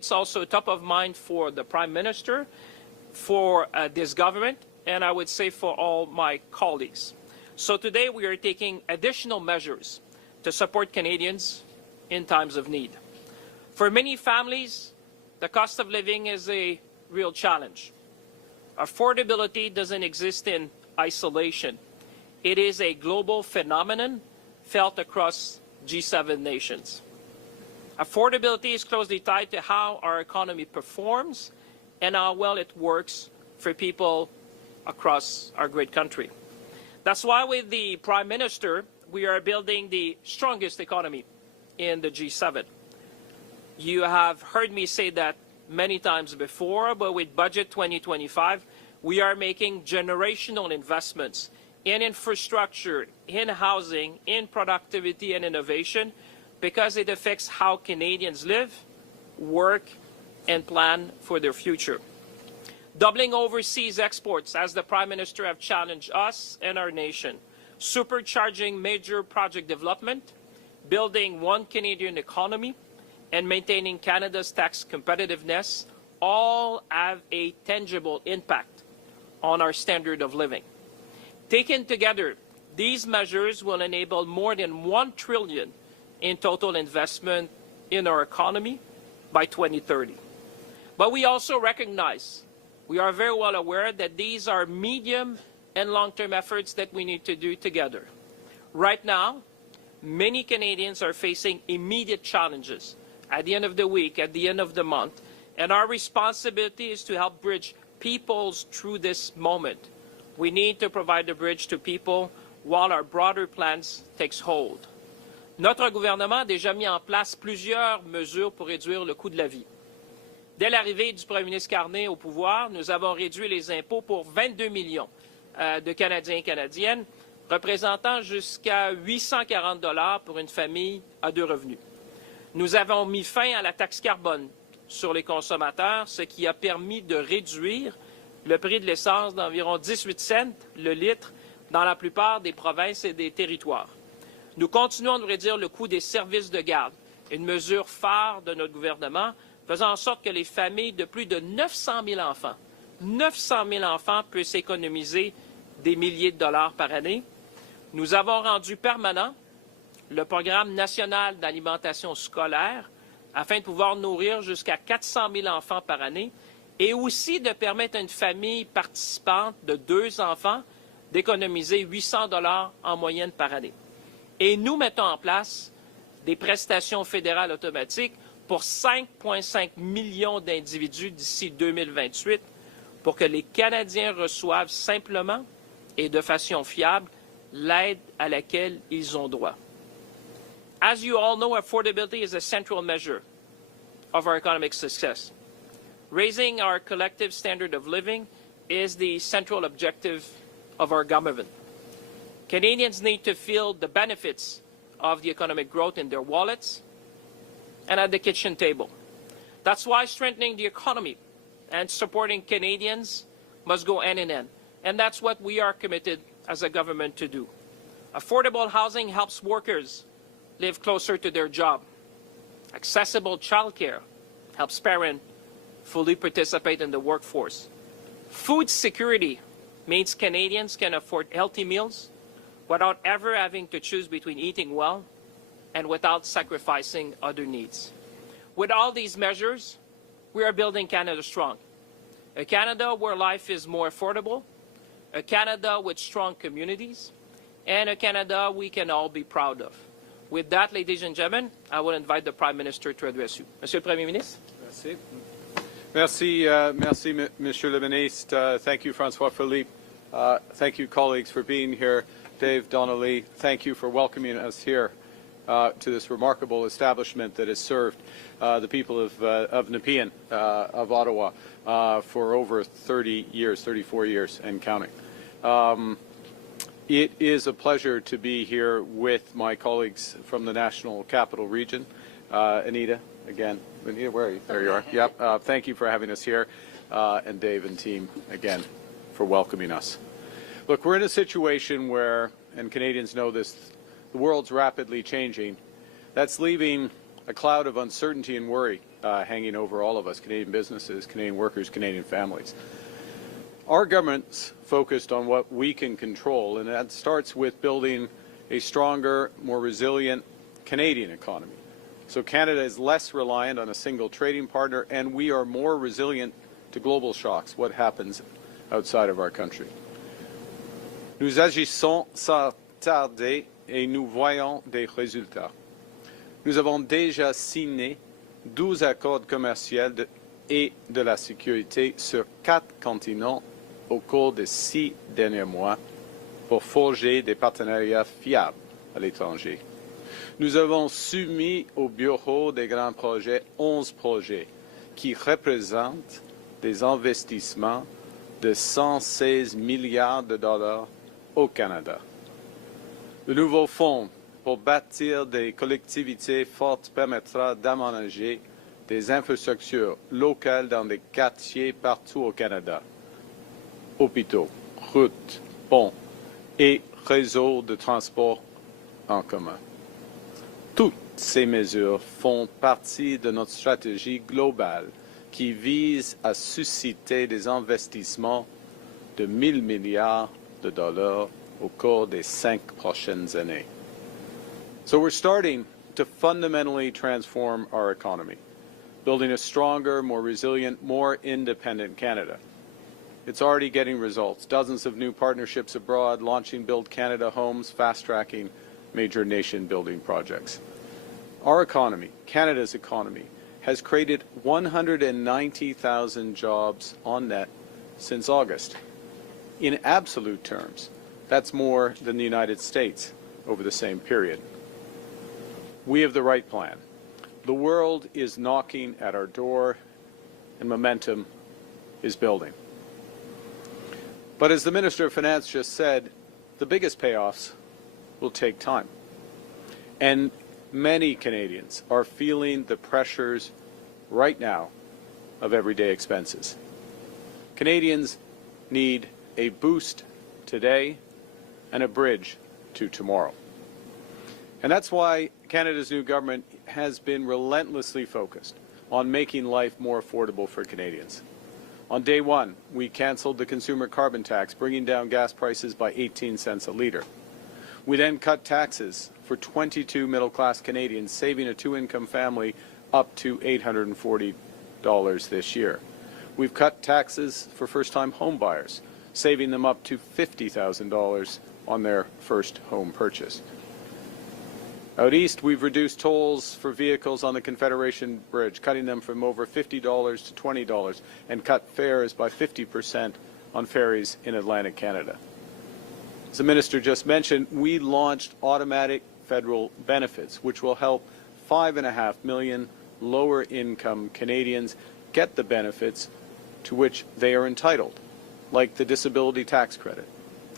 It's also top of mind for the Prime Minister, for this government, and I would say for all my colleagues. So today we are taking additional measures to support Canadians in times of need. For many families, the cost of living is a real challenge. Affordability doesn't exist in isolation. It is a global phenomenon felt across G7 nations. Affordability is closely tied to how our economy performs and how well it works for people across our great country. That's why with the Prime Minister, we are building the strongest economy in the G7. You have heard me say that many times before, but with Budget 2025, we are making generational investments in infrastructure, in housing, in productivity and innovation, because it affects how Canadians live, work, and plan for their future. Doubling overseas exports, as the Prime Minister have challenged us and our nation. Supercharging major project development, building one Canadian economy, and maintaining Canada's tax competitiveness all have a tangible impact on our standard of living. Taken together, these measures will enable more than $1 trillion in total investment in our economy by 2030. But we also recognize, we are very well aware that these are medium and long-term efforts that we need to do together. Right now, many Canadians are facing immediate challenges at the end of the week, at the end of the month, and our responsibility is to help bridge peoples through this moment. We need to provide a bridge to people while our broader plans takes hold. Notre gouvernement a déjà mis en place plusieurs mesures pour réduire le coût de la vie. Dès l'arrivée du premier ministre Carney au pouvoir, nous avons réduit les impôts pour 22 millions de Canadiens et Canadiennes, représentant jusqu'à 840 $ pour une famille à 2 revenus. Nous avons mis fin à la taxe carbone sur les consommateurs, ce qui a permis de réduire le prix de l'essence d'environ 18 cents le litre dans la plupart des provinces et des territoires. Nous continuons de réduire le coût des services de garde, une mesure phare de notre gouvernement, faisant en sorte que les familles de plus de 900 000 enfants puissent économiser des milliers de dollars par année. Nous avons rendu permanent le programme national d'alimentation scolaire afin de pouvoir nourrir jusqu'à 400 000 enfants par année et aussi de permettre à une famille participante de 2 enfants d'économiser 800 $ en moyenne par année. Et nous mettons en place des prestations fédérales automatiques pour 5,5 millions d'individus d'ici 2028 pour que les Canadiens reçoivent simplement et de façon fiable l'aide à laquelle ils ont droit. As you all know, affordability is a central measure of our economic success. Raising our collective standard of living is the central objective of our government. Canadians need to feel the benefits of the economic growth in their wallets and at the kitchen table. That's why strengthening the economy and supporting Canadians must go hand in hand. And that's what we are committed as a government to do. Affordable housing helps workers live closer to their job. Accessible childcare helps parents fully participate in the workforce. Food security means Canadians can afford healthy meals without ever having to choose between eating well and without sacrificing other needs. With all these measures, we are building Canada strong. A Canada where life is more affordable, a Canada with strong communities, and a Canada we can all be proud of. With that, ladies and gentlemen, I will invite the Prime Minister to address you. Monsieur le Premier ministre. Merci. Merci, Monsieur le Ministre. Thank you, François-Philippe. Thank you, colleagues, for being here. Dave, Donnelly, thank you for welcoming us here to this remarkable establishment that has served the people of Nepean, of Ottawa, for over 30 years, 34 years and counting. It is a pleasure to be here with my colleagues from the National Capital Region. Anita, again. Anita, where are you? There you are. Yep. Thank you for having us here. And Dave and team, again, for welcoming us. Look, we're in a situation where, and Canadians know this, the world's rapidly changing. That's leaving a cloud of uncertainty and worry hanging over all of us, Canadian businesses, Canadian workers, Canadian families. Our government's focused on what we can control, and that starts with building a stronger, more resilient Canadian economy. So Canada is less reliant on a single trading partner, and we are more resilient to global shocks, what happens outside of our country. Nous agissons sans tarder et nous voyons des résultats. Nous avons déjà signé 12 accords commerciaux et de la sécurité sur 4 continents au cours des 6 derniers mois pour forger des partenariats fiables à l'étranger. Nous avons soumis au Bureau des grands projets 11 projets qui représentent des investissements de 116 milliards de dollars au Canada. Le nouveau fonds pour bâtir des collectivités fortes permettra d'aménager des infrastructures locales dans des quartiers partout au Canada. Hôpitaux, routes, ponts et réseaux de transport en commun. Toutes ces mesures font partie de notre stratégie globale qui vise à susciter des investissements de 1 000 milliards de dollars au cours des 5 prochaines années. So we're starting to fundamentally transform our economy, building a stronger, more resilient, more independent Canada. It's already getting results. Dozens of new partnerships abroad, launching Build Canada homes, fast-tracking major nation-building projects. Our economy, Canada's economy, has created 190,000 jobs on net since August. In absolute terms, that's more than the United States over the same period. We have the right plan. The world is knocking at our door, and momentum is building. But as the Minister of Finance just said, the biggest payoffs will take time. And many Canadians are feeling the pressures right now of everyday expenses. Canadians need a boost today and a bridge to tomorrow. And that's why Canada's new government has been relentlessly focused on making life more affordable for Canadians. On day one, we canceled the consumer carbon tax, bringing down gas prices by 18 cents a litre. We then cut taxes for 22 middle-class Canadians, saving a two-income family up to $840 this year. We've cut taxes for first-time home buyers, saving them up to $50,000 on their first home purchase. Out east, we've reduced tolls for vehicles on the Confederation Bridge, cutting them from over $50 to $20, and cut fares by 50% on ferries in Atlantic Canada. As the Minister just mentioned, we launched automatic federal benefits, which will help 5.5 million lower-income Canadians get the benefits to which they are entitled, like the disability tax credit,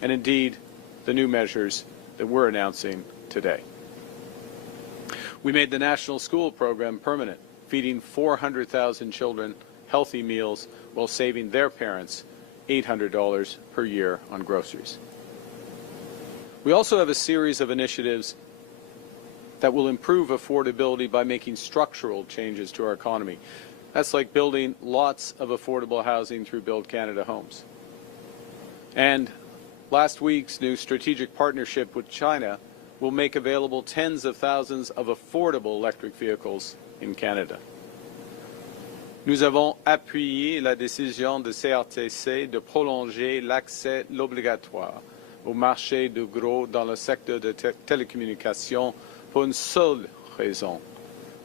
and indeed the new measures that we're announcing today. We made the National School Program permanent, feeding 400,000 children healthy meals while saving their parents $800 per year on groceries. We also have a series of initiatives that will improve affordability by making structural changes to our economy. That's like building lots of affordable housing through Build Canada homes. And last week's new strategic partnership with China will make available tens of thousands of affordable electric vehicles in Canada. Nous avons appuyé la décision de CRTC de prolonger l'accès obligatoire au marché de gros dans le secteur de télécommunications pour une seule raison: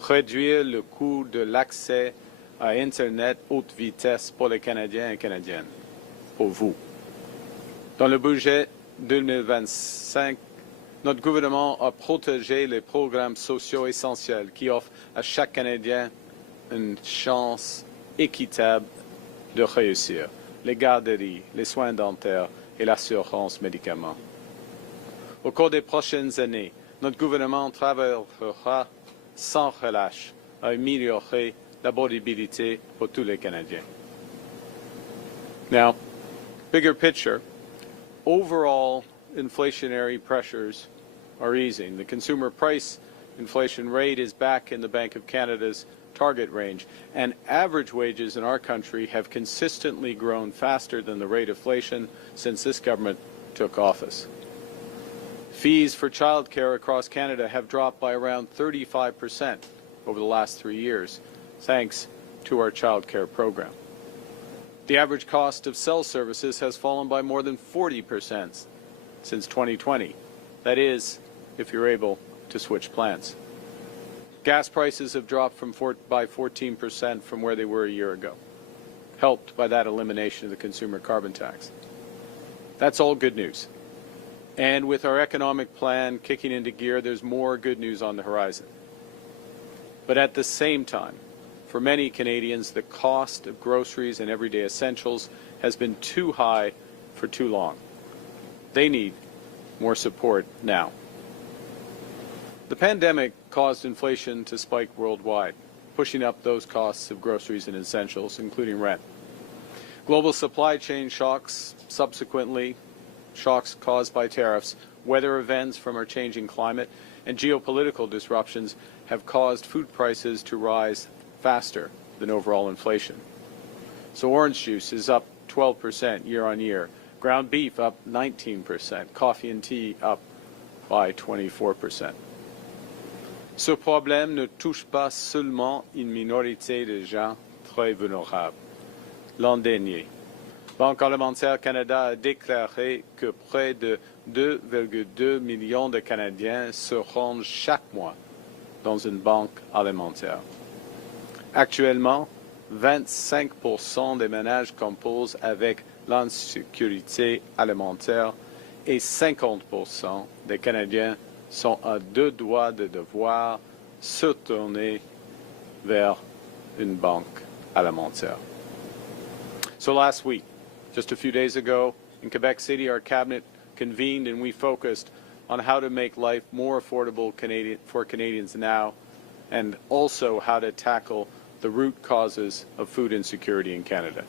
réduire le coût de l'accès à Internet haute vitesse pour les Canadiens et Canadiennes, pour vous. Dans le budget 2025, notre gouvernement a protégé les programmes sociaux essentiels qui offrent à chaque Canadien une chance équitable de réussir: les garderies, les soins dentaires et l'assurance médicaments. Au cours des prochaines années, notre gouvernement travaillera sans relâche à améliorer l'abordabilité pour tous les Canadiens. Now, bigger picture, overall inflationary pressures are easing. The consumer price inflation rate is back in the Bank of Canada's target range, and average wages in our country have consistently grown faster than the rate of inflation since this government took office. Fees for childcare across Canada have dropped by around 35% over the last 3 years, thanks to our childcare program. The average cost of cell services has fallen by more than 40% since 2020. That is, if you're able to switch plans. Gas prices have dropped by 14% from where they were a year ago, helped by that elimination of the consumer carbon tax. That's all good news. And with our economic plan kicking into gear, there's more good news on the horizon. But at the same time, for many Canadians, the cost of groceries and everyday essentials has been too high for too long. They need more support now. The pandemic caused inflation to spike worldwide, pushing up those costs of groceries and essentials, including rent. Global supply chain shocks, subsequently shocks caused by tariffs, weather events from our changing climate, and geopolitical disruptions have caused food prices to rise faster than overall inflation. So orange juice is up 12% year on year, ground beef up 19%, coffee and tea up by 24%. Ce problème ne touche pas seulement une minorité de gens très vulnérables. L'an dernier, Banque parlementaire Canada a déclaré que près de 2,2 millions de Canadiens se rendent chaque mois dans une banque alimentaire. Actuellement, 25% des ménages composent avec l'insécurité alimentaire et 50% des Canadiens sont à deux doigts de devoir se tourner vers une banque alimentaire. So last week, just a few days ago, in Quebec City, our cabinet convened and we focused on how to make life more affordable for Canadians now, and also how to tackle the root causes of food insecurity in Canada.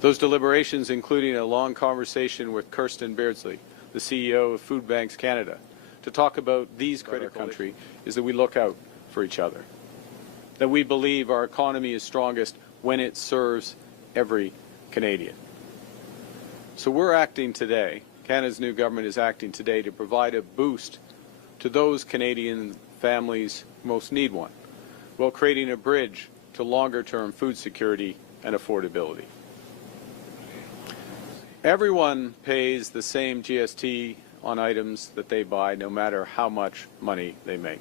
Those deliberations including a long conversation with Kirsten Beardsley, the CEO of Food Banks Canada, to talk about these critical country is that we look out for each other, that we believe our economy is strongest when it serves every Canadian. So we're acting today, Canada's new government is acting today to provide a boost to those Canadian families who most need one, while creating a bridge to longer-term food security and affordability. Everyone pays the same GST on items that they buy, no matter how much money they make.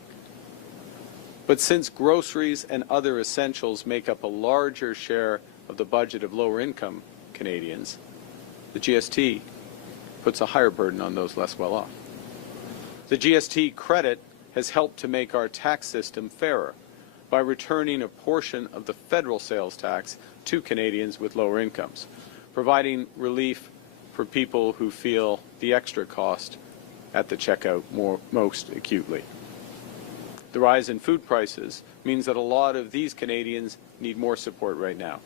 But since groceries and other essentials make up a larger share of the budget of lower-income Canadians, the GST puts a higher burden on those less well off. The GST credit has helped to make our tax system fairer by returning a portion of the federal sales tax to Canadians with lower incomes, providing relief for people who feel the extra cost at the checkout most acutely. The rise in food prices means that a lot of these Canadians need more support right now.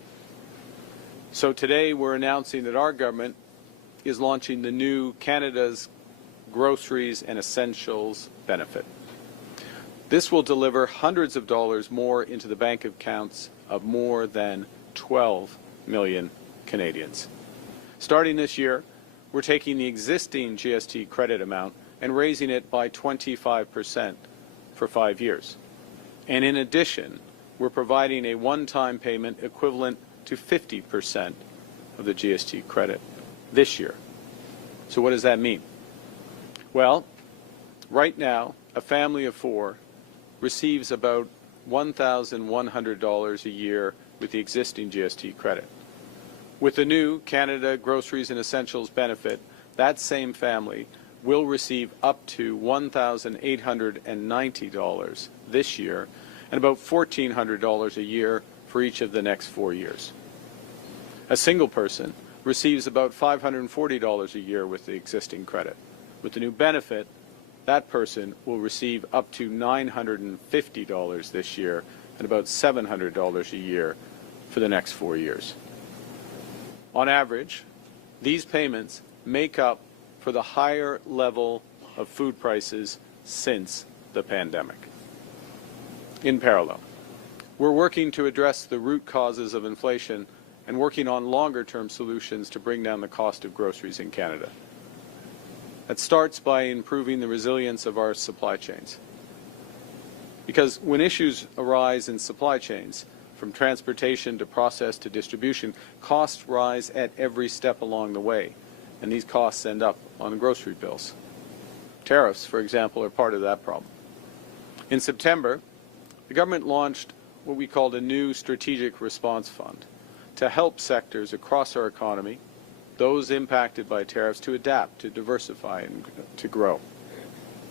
So today we're announcing that our government is launching the new Canada's Groceries and Essentials benefit. This will deliver hundreds of dollars more into the bank accounts of more than 12 million Canadians. Starting this year, we're taking the existing GST credit amount and raising it by 25% for 5 years. And in addition, we're providing a one-time payment equivalent to 50% of the GST credit this year. So what does that mean? Well, right now, a family of 4 receives about $1,100 a year with the existing GST credit. With the new Canada Groceries and Essentials benefit, that same family will receive up to $1,890 this year and about $1,400 a year for each of the next 4 years. A single person receives about $540 a year with the existing credit. With the new benefit, that person will receive up to $950 this year and about $700 a year for the next 4 years. On average, these payments make up for the higher level of food prices since the pandemic. in parallel. We're working to address the root causes of inflation and working on longer-term solutions to bring down the cost of groceries in Canada. That starts by improving the resilience of our supply chains. Because when issues arise in supply chains, from transportation to process to distribution, costs rise at every step along the way, and these costs end up on grocery bills. Tariffs, for example, are part of that problem. In September, the government launched what we called a new strategic response fund to help sectors across our economy, those impacted by tariffs, to adapt, to diversify, and to grow.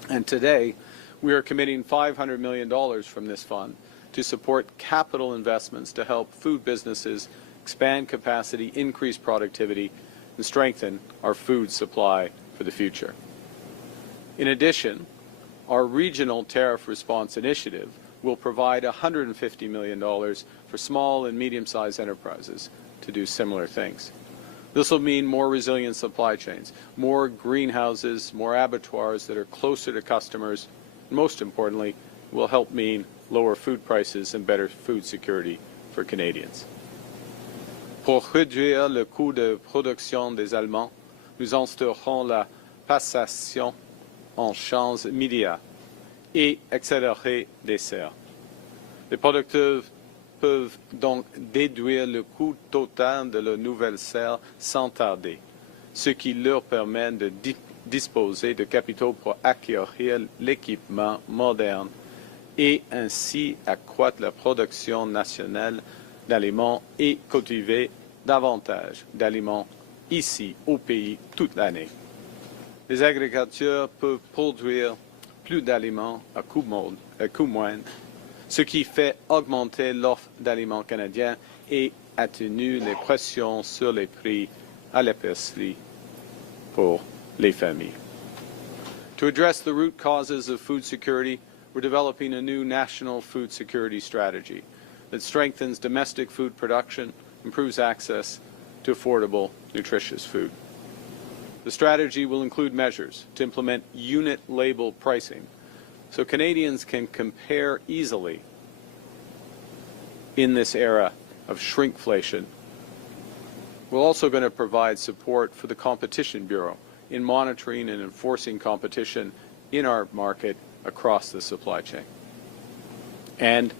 And today, we are committing $500 million from this fund to support capital investments to help food businesses expand capacity, increase productivity, and strengthen our food supply for the future. In addition, our regional tariff response initiative will provide $150 million for small and medium-sized enterprises to do similar things. This will mean more resilient supply chains, more greenhouses, more abattoirs that are closer to customers, and most importantly, will help mean lower food prices and better food security for Canadians. Pour réduire le coût de production des aliments, nous instaurons la passation en champs immédiats et accélérer des serres. Les producteurs peuvent donc déduire le coût total de la nouvelle serre sans tarder, ce qui leur permet de disposer de capitaux pour acquérir l'équipement moderne et ainsi accroître la production nationale d'aliments et cultiver davantage d'aliments ici au pays toute l'année. Les agriculteurs peuvent produire plus d'aliments à coût moindre, ce qui fait augmenter l'offre d'aliments canadiens et atténue les pressions sur les prix à l'épicerie pour les familles. To address the root causes of food security, we're developing a new national food security strategy that strengthens domestic food production, improves access to affordable, nutritious food. The strategy will include measures to implement unit label pricing so Canadians can compare easily in this era of shrinkflation. We're also going to provide support for the Competition Bureau in monitoring and enforcing competition in our market across the supply chain. And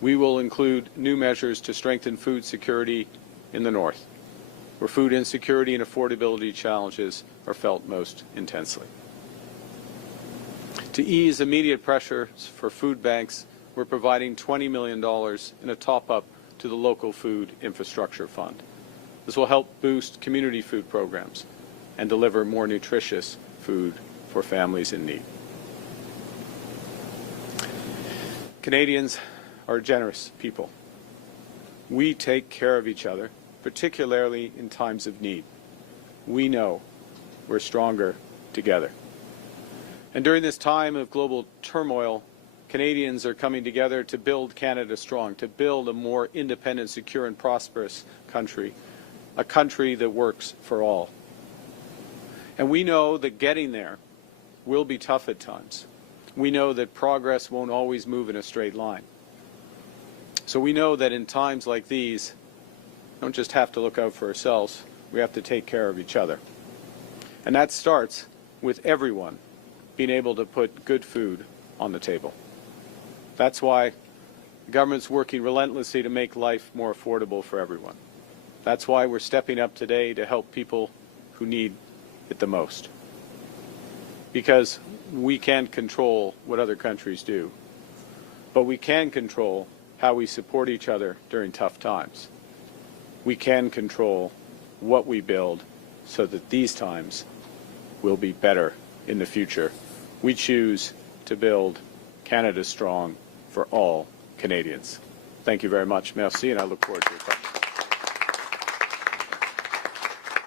we will include new measures to strengthen food security in the North, where food insecurity and affordability challenges are felt most intensely. To ease immediate pressures for food banks, we're providing $20 million in a top-up to the local food infrastructure fund. This will help boost community food programs and deliver more nutritious food for families in need. Canadians are generous people. We take care of each other, particularly in times of need. We know we're stronger together. And during this time of global turmoil, Canadians are coming together to build Canada strong, to build a more independent, secure, and prosperous country, a country that works for all. And we know that getting there will be tough at times. We know that progress won't always move in a straight line. So we know that in times like these, we don't just have to look out for ourselves, we have to take care of each other. And that starts with everyone being able to put good food on the table. That's why the government's working relentlessly to make life more affordable for everyone. That's why we're stepping up today to help people who need it the most. Because we can't control what other countries do, but we can control how we support each other during tough times. We can control what we build so that these times will be better in the future. We choose to build Canada strong for all Canadians. Thank you very much. Merci, and I look forward to your questions.